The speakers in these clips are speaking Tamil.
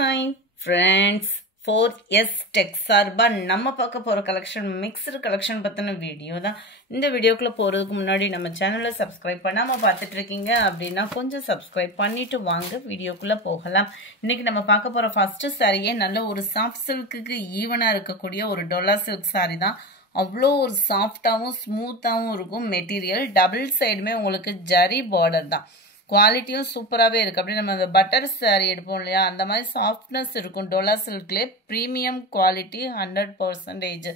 Hi friends, 4S Tech சார்பா நம்ம பார்க்க போற கலெக்ஷன் மிக்ஸ்டு கலெக்ஷன் பத்தின வீடியோ தான். இந்த வீடியோக்குள்ள போறதுக்கு முன்னாடி நம்ம சேனலை சப்ஸ்கிரைப் பண்ணாம பார்த்துட்டு இருக்கீங்க அப்படின்னா கொஞ்சம் சப்ஸ்கிரைப் பண்ணிட்டு வாங்க வீடியோக்குள்ள போகலாம். இன்னைக்கு நம்ம பார்க்க போற ஃபர்ஸ்ட் சாரியே நல்ல ஒரு சாஃப்ட் சில்க்குக்கு ஈவனா இருக்கக்கூடிய ஒரு டொலா சில்க் சாரி தான். அவ்வளோ ஒரு சாஃப்டாகவும் ஸ்மூத்தாகவும் இருக்கும் மெட்டீரியல். டபுள் சைடுமே உங்களுக்கு ஜரி பார்டர் தான். குவாலிட்டியும் சூப்பராகவே இருக்குது. அப்படி நம்ம அந்த பட்டர் சாரி எடுப்போம் இல்லையா, அந்த மாதிரி சாஃப்ட்னஸ் இருக்கும். டோலா சில்க்லேயே ப்ரீமியம் குவாலிட்டி 100%.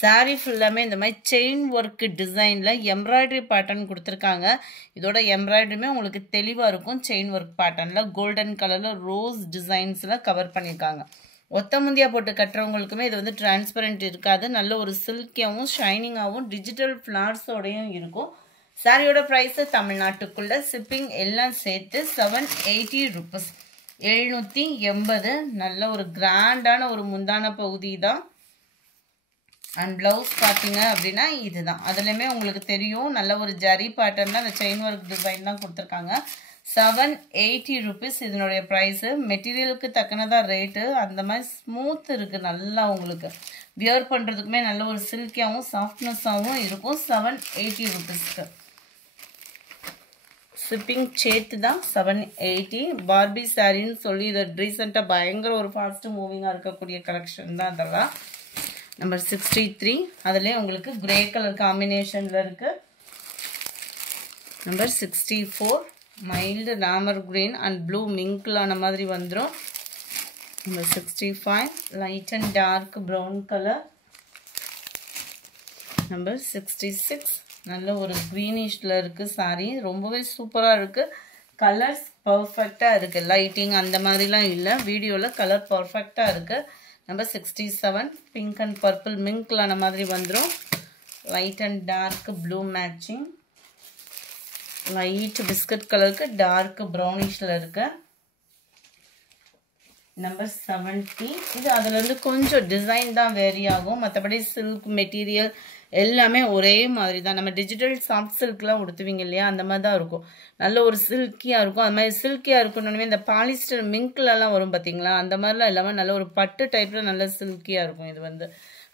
சாரி ஃபுல்லாமே இந்த மாதிரி செயின் ஒர்க் டிசைனில் எம்ப்ராய்டரி பேட்டர்ன் கொடுத்துருக்காங்க. இதோட எம்ப்ராய்டரியுமே உங்களுக்கு தெளிவாக இருக்கும். செயின் ஒர்க் பேட்டர்னில் கோல்டன் கலரில் ரோஸ் டிசைன்ஸில் கவர் பண்ணியிருக்காங்க. ஒத்த முந்தியா போட்டு கட்டுறவங்களுக்குமே இது வந்து டிரான்ஸ்பரண்ட் இருக்காது. நல்ல ஒரு சில்கியாகவும் ஷைனிங்காகவும் டிஜிட்டல் ஃப்ளார்ஸோடையும் இருக்கும். சாரியோட ப்ரைஸ் தமிழ்நாட்டுக்குள்ள ஷிப்பிங் எல்லாம் சேர்த்து 780 rupees, 780. நல்ல ஒரு கிராண்டான ஒரு முந்தான பகுதி தான். அண்ட் பிளவுஸ் பார்த்தீங்க அப்படின்னா இதுதான். அதுலேயுமே உங்களுக்கு தெரியும் நல்ல ஒரு ஜரி பேட்டர்னில் அந்த செயின் ஒர்க் டிசைன் தான் கொடுத்துருக்காங்க. 780 rupees இதனுடைய ப்ரைஸு. மெட்டீரியலுக்கு தக்கனதான் ரேட்டு. அந்த மாதிரி ஸ்மூத் இருக்குது நல்லா. உங்களுக்கு வியர் பண்ணுறதுக்குமே நல்ல ஒரு சில்கியாகவும் சாஃப்ட்னஸாகவும் இருக்கும். 780 rupeesக்கு ஷிப்பிங் சேர்த்து தான் 780. பார்பி சாரின்னு சொல்லி இது ரீசெண்டாக பயங்கர ஒரு ஃபாஸ்ட் மூவிங்காக இருக்கக்கூடிய கலெக்ஷன் தான் அதெல்லாம். நம்பர் 63 அதுலேயே உங்களுக்கு கிரே கலர் காம்பினேஷனில் இருக்குது. Number 64 mild Ramar green and blue மிங்கிளான மாதிரி வந்துடும். Number 65 light and dark brown colour. Number 66 நல்ல ஒரு க்ரீனிஷில் இருக்குது சாரி. ரொம்பவே சூப்பராக இருக்குது. கலர்ஸ் பர்ஃபெக்டாக இருக்குது. லைட்டிங் அந்த மாதிரிலாம் இல்லை. வீடியோவில் கலர் பர்ஃபெக்டாக இருக்குது. நம்பர் 67 பிங்க் அண்ட் பர்பிள் மிங்க்லான மாதிரி வந்துடும். Light and dark blue matching. Light biscuit கலருக்கு டார்க் ப்ரௌனிஷில் இருக்கு. நம்பர் 70 இது அதுலேருந்து கொஞ்சம் டிசைன் தான் வேரி ஆகும். மற்றபடி சில்க் மெட்டீரியல் எல்லாமே ஒரே மாதிரி தான். நம்ம டிஜிட்டல் சாஃப்ட் சில்க்லாம் உடுத்துவீங்க இல்லையா, அந்த மாதிரி தான் இருக்கும். நல்ல ஒரு சில்கியாக இருக்கும். அது மாதிரி சில்கியாக இருக்கணுமே இந்த பாலிஸ்டர் மிங்க்லலாம் வரும் பார்த்தீங்களா, அந்த மாதிரிலாம் இல்லாமல் நல்ல ஒரு பட்டு டைப்பில் நல்ல சில்கியாக இருக்கும். இது வந்து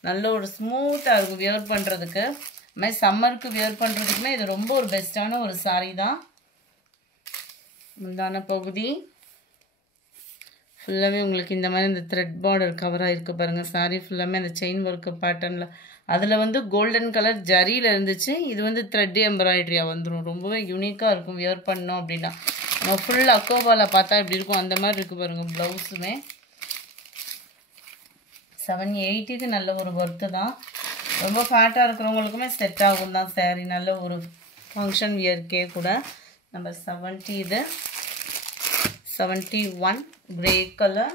நல்ல ஒரு ஸ்மூத்தாக இருக்கும் வியர் பண்ணுறதுக்கு. அது மாதிரி சம்மருக்கு வியர் பண்ணுறதுக்குமே இது ரொம்ப ஒரு பெஸ்ட்டான ஒரு சாரீ தான். முந்தான பகுதி ஃபுல்லாகவே உங்களுக்கு இந்த மாதிரி இந்த த்ரெட் பார்டர் கவராக இருக்குது பாருங்கள். சாரீ ஃபுல்லாமே அந்த செயின் ஒர்க்கு பேட்டர்னில் அதில் வந்து கோல்டன் கலர் ஜரியில் இருந்துச்சு. இது வந்து த்ரெட் எம்ப்ராய்டரியாக வந்துடும். ரொம்பவே யூனிக்காக இருக்கும் வியர் பண்ணோம் அப்படின்னா. நம்ம ஃபுல் அக்கோபாவில் பார்த்தா இப்படி இருக்கும், அந்த மாதிரி இருக்குது பாருங்கள். ப்ளவுஸுமே 780க்கு நல்ல ஒரு ஒர்த்து தான். ரொம்ப ஃபேட்டாக இருக்கிறவங்களுக்குமே செட் ஆகும் தான் சாரீ. நல்ல ஒரு ஃபங்க்ஷன் வியர்க்கே கூட. நம்பர் 70 இது. 71 கிரே கலர்.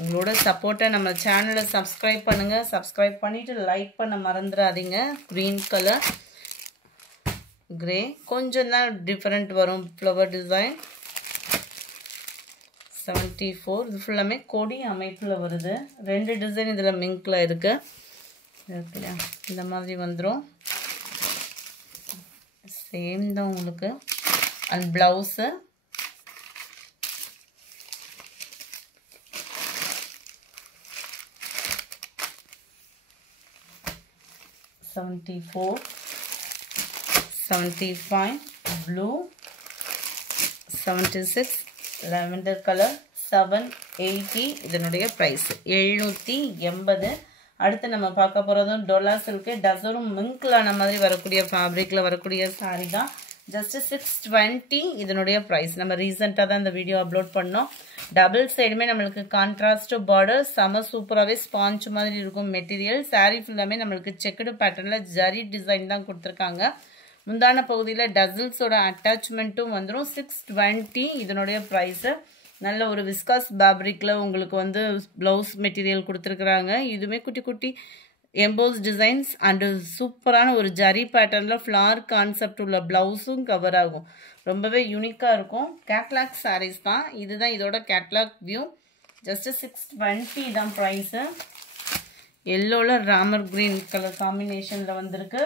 உங்களோட சப்போர்ட்டை நம்ம சேனலை சப்ஸ்கிரைப் பண்ணுங்கள். சப்ஸ்கிரைப் பண்ணிவிட்டு லைக் பண்ண மறந்துடாதீங்க. க்ரீன் கலர் கிரே கொஞ்சம் தான் டிஃப்ரெண்ட் வரும் ஃப்ளவர் டிசைன். 74 இது ஃபுல்லாமே கொடி அமைப்பில் வருது. 2 டிசைன் இதில் மிங்கில் இருக்குது. இந்த மாதிரி வந்துடும். சேம் தான் உங்களுக்கு. And blouse 74 75 blue 76 lavender color 780 இதனுடைய பிரைஸ் 780. அடுத்து நம்ம பார்க்க போகிறதும் டோலா சில்க்கு டசரும் மிங்க்லான மாதிரி வரக்கூடிய ஃபேப்ரிக்கில் வரக்கூடிய சாரீ தான். ஜஸ்ட் 620 இதனுடைய ப்ரைஸ். நம்ம ரீசெண்டாக தான் இந்த வீடியோ அப்லோட் பண்ணோம். டபுள் சைடுமே நம்மளுக்கு கான்ட்ராஸ்ட் பார்டர் செம சூப்பராகவே ஸ்பாஞ்ச் மாதிரி இருக்கும் மெட்டீரியல். சாரீ ஃபுல்லாமே நம்மளுக்கு செக்குடு பேட்டர்னில் ஜரி டிசைன் தான் கொடுத்துருக்காங்க. முந்தான பகுதியில் டசில்ஸோட அட்டாச்மெண்ட்டும் வந்துடும். 620 இதனுடைய ப்ரைஸு. நல்ல ஒரு விஸ்காஸ் ஃபேப்ரிக்கில் உங்களுக்கு வந்து ப்ளவுஸ் மெட்டீரியல் கொடுத்துருக்குறாங்க. இதுவுமே குட்டி குட்டி எம்போஸ் டிசைன்ஸ் அண்டு சூப்பரான ஒரு ஜரி பேட்டர்னில் ஃப்ளார் கான்செப்ட் உள்ள ப்ளவுஸும் கவர் ஆகும். ரொம்பவே யூனிக்காக இருக்கும். கேட்லாக் சாரீஸ் தான். இதுதான் இதோட கேட்லாக் வியூ. ஜஸ்ட்டு 620 தான் ப்ரைஸு. எல்லோவில் ராமர் க்ரீன் கலர் காம்பினேஷனில் வந்திருக்கு.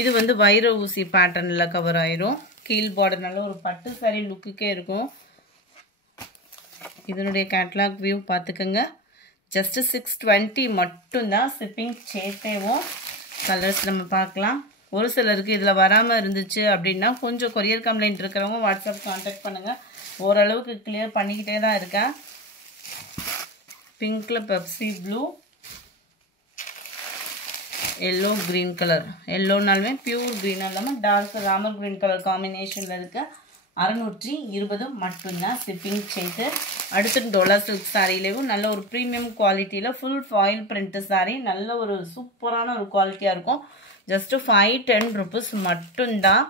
இது வந்து வைர ஊசி பேட்டர்னில் கவர் ஆயிரும். கீழ் பார்டர் நல்ல ஒரு பட்டு சாரி லுக்குக்கே இருக்கும். இதனுடைய கேட்லாக் வியூ பார்த்துக்கோங்க. ஜஸ்ட் 620 மட்டும்தான் ஷிப்பிங் சேர்த்தேவும். கலர்ஸ் நம்ம பார்க்கலாம். ஒரு சிலருக்கு இதில் வராமல் இருந்துச்சு அப்படின்னா கொஞ்சம் கொரியர் கம்ப்ளைண்ட் இருக்கிறவங்க வாட்ஸ்அப் கான்டாக்ட் பண்ணுங்கள். ஓரளவுக்கு கிளியர் பண்ணிக்கிட்டே தான் இருக்கேன். பிங்க்கில் Pepsi blue, yellow green colour. எல்லோனாலுமே பியூர் க்ரீனாக இல்லாமல் டார்க் ராமர் க்ரீன் கலர் காம்பினேஷனில் இருக்க 620 மட்டும்தான் ஷிப்பிங் சேர்த்து. அடுத்து டோலா சில்க் சாரீலேயும் நல்ல ஒரு ப்ரீமியம் குவாலிட்டியில் ஃபுல் ஃபாயில் பிரிண்ட் சாரீ, நல்ல ஒரு சூப்பரான ஒரு குவாலிட்டியாக இருக்கும். ஜஸ்ட்டு 510 ருபீஸ் மட்டும்தான்.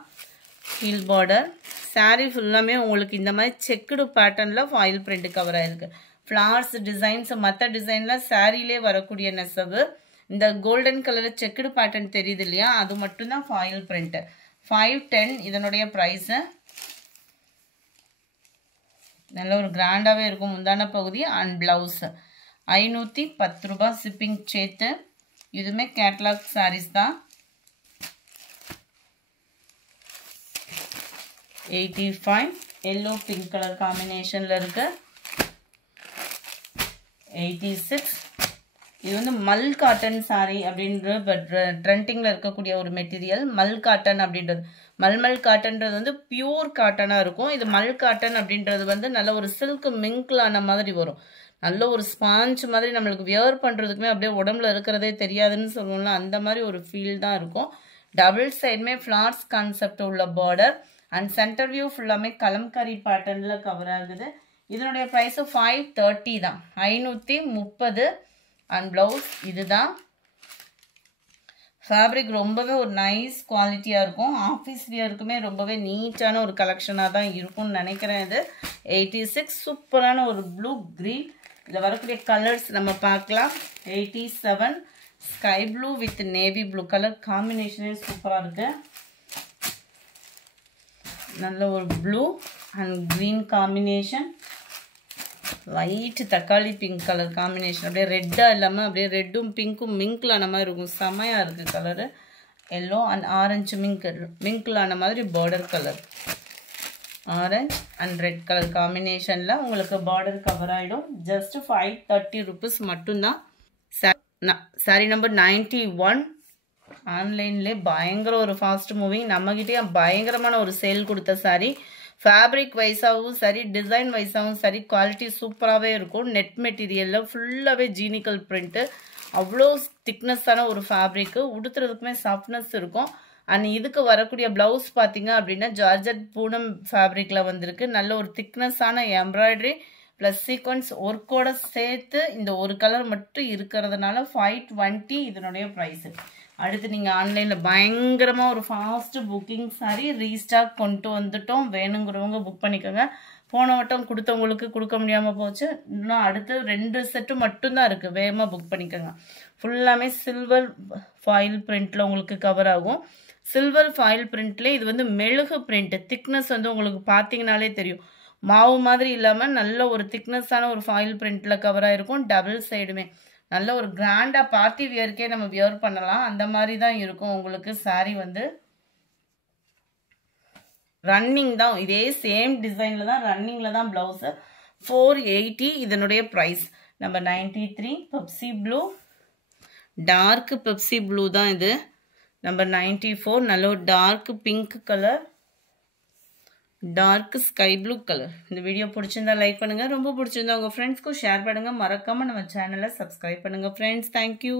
ஹீல் பார்டர் சாரீ ஃபுல்லாமே உங்களுக்கு இந்த மாதிரி செக்குடு பேட்டர்னில் ஃபாயில் பிரிண்ட் கவர் ஆகிருக்கு. ஃப்ளவர்ஸ் டிசைன்ஸ் மற்ற டிசைனில் சாரீலே வரக்கூடிய நெசவு. இந்த கோல்டன் கலர் செக்குடு பேட்டர்ன் தெரியுது இல்லையா, அது மட்டும்தான் ஃபாயில் பிரிண்ட்டு. 510 இதனுடைய ப்ரைஸு. நல்ல ஒரு கிராண்டாகவே இருக்கும். முந்தான பகுதி அண்ட் ப்ளவுஸு 510 ரூபாய் ஷிப்பிங் சேர்த்து. இதுவுமே கேட்லாக் சாரீஸ் தான். 85 எல்லோ பிங்க் கலர் காம்பினேஷனில் இருக்கு. 86 இது வந்து மல் காட்டன் சாரீ அப்படின்ற ட்ரெண்டிங்கில் இருக்கக்கூடிய ஒரு மெட்டீரியல். மல் காட்டன் அப்படின்றது, மல்மல் காட்டன்றது வந்து பியூர் காட்டனாக இருக்கும். இது மல் காட்டன் அப்படின்றது வந்து நல்ல ஒரு சில்க் மிங்க்லான மாதிரி வரும். நல்ல ஒரு ஸ்பாஞ்ச் மாதிரி நம்மளுக்கு வியர் பண்ணுறதுக்குமே அப்படியே உடம்புல இருக்கிறதே தெரியாதுன்னு சொல்லுவோம்ல, அந்த மாதிரி ஒரு ஃபீல் தான் இருக்கும். டபுள் சைடுமே ஃப்ளார்ஸ் கான்செப்ட் உள்ள பார்டர் அண்ட் சென்டர் வியூ ஃபுல்லாமே கலம்கரி பேட்டர்னில் கவர் ஆகுது. இதனுடைய ப்ரைஸு 530 தான், 530. அண்ட் ப்ளவுஸ் இதுதான். ஃபேப்ரிக் ரொம்பவே ஒரு நைஸ் குவாலிட்டியாக இருக்கும். ஆஃபீஸ் வியருக்குமே ரொம்பவே நீட்டான ஒரு கலெக்ஷனாக தான் இருக்கும்னு நினைக்கிறேன். இது 86 சூப்பரான ஒரு ப்ளூ க்ரீன். இதில் வரக்கூடிய கலர்ஸ் நம்ம பார்க்கலாம். 87 sky blue with navy blue colour காம்பினேஷனே சூப்பராக இருக்கு. நல்ல ஒரு blue and green combination. Light தக்காளி பிங்க் கலர் காம்பினேஷன். அப்படியே ரெட்டாக இல்லாமல் அப்படியே ரெட்டும் பிங்க்கும் மிங்க்லான மாதிரி இருக்கும். செமையாக இருக்குது கலரு. எல்லோ அண்ட் ஆரஞ்சு மிங்க்லான மாதிரி border colour. Orange and red colour காம்பினேஷனில் உங்களுக்கு பார்டர் கவர் ஆகிடும். ஜஸ்ட் 530 ருபீஸ் மட்டும்தான். Sorry number 91. ஆன்லைன்லேயே பயங்கர ஒரு ஃபாஸ்ட் மூவிங். நம்மகிட்டே பயங்கரமான ஒரு சேல் கொடுத்த சாரி. ஃபேப்ரிக் வைஸாகவும் சரி, டிசைன் வைஸாகவும் சரி, குவாலிட்டி சூப்பராகவே இருக்கும். நெட் மெட்டீரியலில் ஃபுல்லாகவே ஜீனிக்கல் பிரிண்ட்டு. அவ்வளோ திக்னஸ்ஸான ஒரு ஃபேப்ரிக்கு. உடுத்துறதுக்குமே சாஃப்ட்னஸ் இருக்கும். அண்ட் இதுக்கு வரக்கூடிய ப்ளவுஸ் பார்த்தீங்க அப்படின்னா ஜார்ஜட் பூனம் ஃபேப்ரிக்கில் வந்திருக்கு. நல்ல ஒரு திக்னஸ்ஸான எம்ப்ராய்டரி ப்ளஸ் சீக்வன்ஸ் ஒர்க்கோட சேர்த்து இந்த ஒரு கலர் மட்டும் இருக்கிறதுனால 520 இதனுடைய ப்ரைஸு. அடுத்து நீங்கள் ஆன்லைனில் பயங்கரமாக ஒரு ஃபாஸ்ட்டு புக்கிங் சாரி ரீஸ்டாக் கொண்டு வந்துட்டோம். வேணுங்கிறவங்க புக் பண்ணிக்கோங்க. போன வட்டம் கொடுத்தவங்களுக்கு கொடுக்க முடியாமல் போச்சு. இன்னும் அடுத்து 2 செட்டு மட்டும்தான் இருக்குது. வேகமாக புக் பண்ணிக்கோங்க. ஃபுல்லாமே சில்வர் ஃபாயில் பிரிண்ட்டில் உங்களுக்கு கவர் ஆகும். சில்வர் ஃபாயில் பிரிண்ட்லேயே இது வந்து மெழுகு பிரிண்ட்டு. திக்னஸ் வந்து உங்களுக்கு பார்த்தீங்கனாலே தெரியும். மாவு மாதிரி இல்லாமல் நல்ல ஒரு திக்னஸ்ஸான ஒரு ஃபாயில் பிரிண்ட்டில் கவர் ஆகிருக்கும். டபுள் சைடுமே நல்ல ஒரு கிராண்டாக பார்ட்டி வியர்க்கே நம்ம வியர் பண்ணலாம். அந்த மாதிரி தான் இருக்கும் உங்களுக்கு சாரீ வந்து. ரன்னிங் தான், இதே சேம் டிசைனில் தான் ரன்னிங்கில் தான் ப்ளவுஸு. 480 இதனுடைய price. Number 93 Pepsi blue, dark Pepsi blue தான் இது. நம்பர் 94 நல்ல ஒரு dark pink colour, dark sky blue colour. இந்த வீடியோ பிடிச்சிருந்தா லைக் பண்ணுங்கள். ரொம்ப பிடிச்சிருந்தா உங்கள் ஃப்ரெண்ட்ஸ்க்கும் ஷேர் பண்ணுங்கள். மறக்காமல் நம்ம சேனலை சப்ஸ்கிரைப் பண்ணுங்கள் ஃப்ரெண்ட்ஸ். தேங்க்யூ.